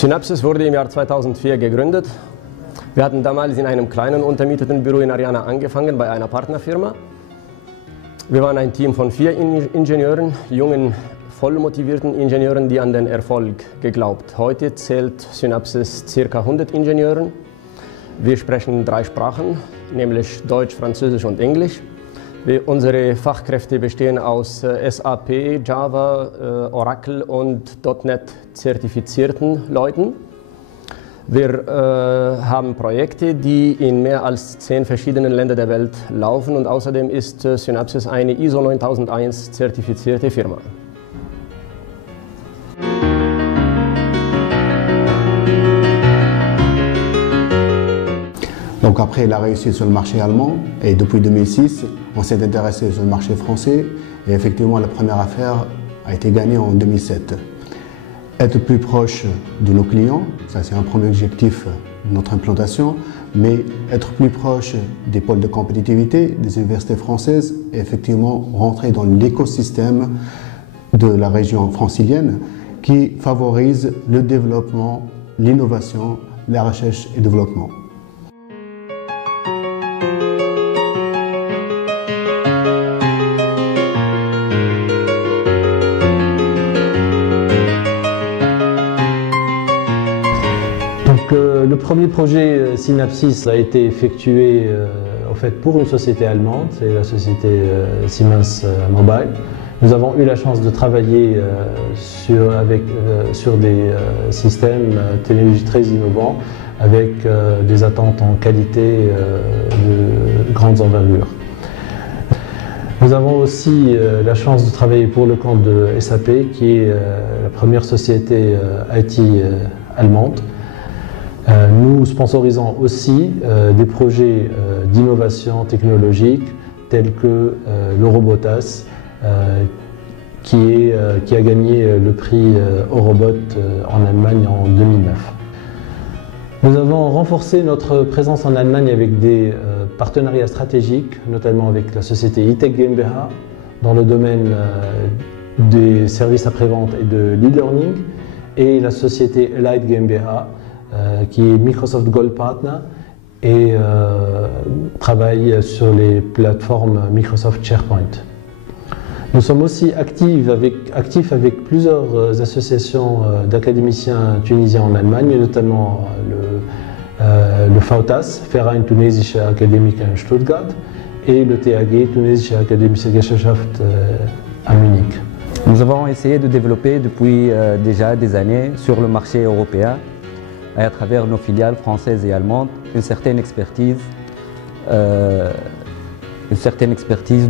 Synapsys wurde im Jahr 2004 gegründet. Wir hatten damals in einem kleinen untermieteten Büro in Ariana angefangen, bei einer Partnerfirma. Wir waren ein Team von 4 Ingenieuren, jungen, voll motivierten Ingenieuren, die an den Erfolg geglaubt. Heute zählt Synapsys ca. 100 Ingenieuren. Wir sprechen 3 Sprachen, nämlich Deutsch, Französisch und Englisch. Unsere Fachkräfte bestehen aus SAP, Java, Oracle und .NET zertifizierten Leuten. Wir haben Projekte, die in mehr als 10 verschiedenen Ländern der Welt laufen, und außerdem ist Synapsys eine ISO 9001 zertifizierte Firma. Donc après la réussite sur le marché allemand, et depuis 2006, on s'est intéressé sur le marché français, et effectivement la première affaire a été gagnée en 2007. Être plus proche de nos clients, ça c'est un premier objectif de notre implantation, mais être plus proche des pôles de compétitivité, des universités françaises, et effectivement rentrer dans l'écosystème de la région francilienne qui favorise le développement, l'innovation, la recherche et le développement. Le premier projet Synapsys a été effectué en fait pour une société allemande, c'est la société Siemens Mobile. Nous avons eu la chance de travailler sur des systèmes technologiques très innovants avec des attentes en qualité de grandes envergures. Nous avons aussi la chance de travailler pour le compte de SAP, qui est la première société IT allemande. Nous sponsorisons aussi des projets d'innovation technologique tels que le Robotas, qui a gagné le prix Eurobot en Allemagne en 2009. Nous avons renforcé notre présence en Allemagne avec des partenariats stratégiques, notamment avec la société E-Tech GmbH dans le domaine des services après-vente et de l'e-learning, et la société Elite GmbH qui est Microsoft Gold Partner et travaille sur les plateformes Microsoft SharePoint. Nous sommes aussi actifs avec plusieurs associations d'académiciens tunisiens en Allemagne, notamment le VTAS, Verein Tunesische Akademiker in Stuttgart, et le TAG, Tunesische Akademische Gesellschaft à Munich. Nous avons essayé de développer depuis déjà des années sur le marché européen, et à travers nos filiales françaises et allemandes, une certaine expertise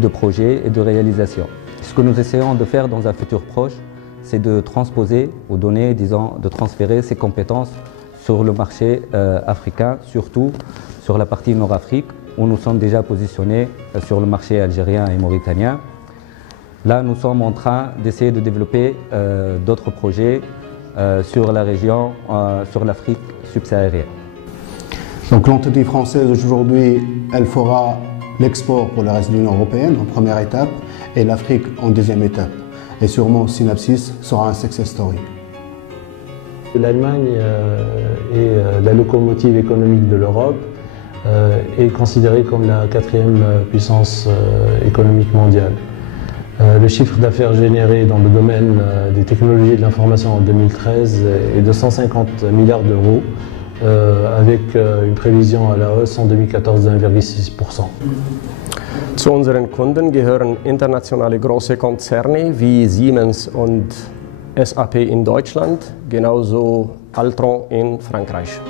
de projet et de réalisation. Ce que nous essayons de faire dans un futur proche, c'est de transposer aux données, disons, de transférer ces compétences sur le marché africain, surtout sur la partie Nord-Afrique, où nous sommes déjà positionnés sur le marché algérien et mauritanien. Là, nous sommes en train d'essayer de développer d'autres projets sur la région, sur l'Afrique subsaharienne. Donc l'entité française aujourd'hui, elle fera l'export pour le reste de l'Union européenne en première étape et l'Afrique en deuxième étape. Et sûrement Synapsys sera un success story. L'Allemagne est la locomotive économique de l'Europe, est considérée comme la 4e puissance économique mondiale. Le chiffre d'affaires généré dans le domaine des technologies de l'information en 2013 est de 150 milliards d'euros, avec une prévision à la hausse en 2014 de 1,6%. Zu unseren Kunden gehören internationale große Konzerne wie Siemens und SAP in Deutschland, genauso Altran in Frankreich.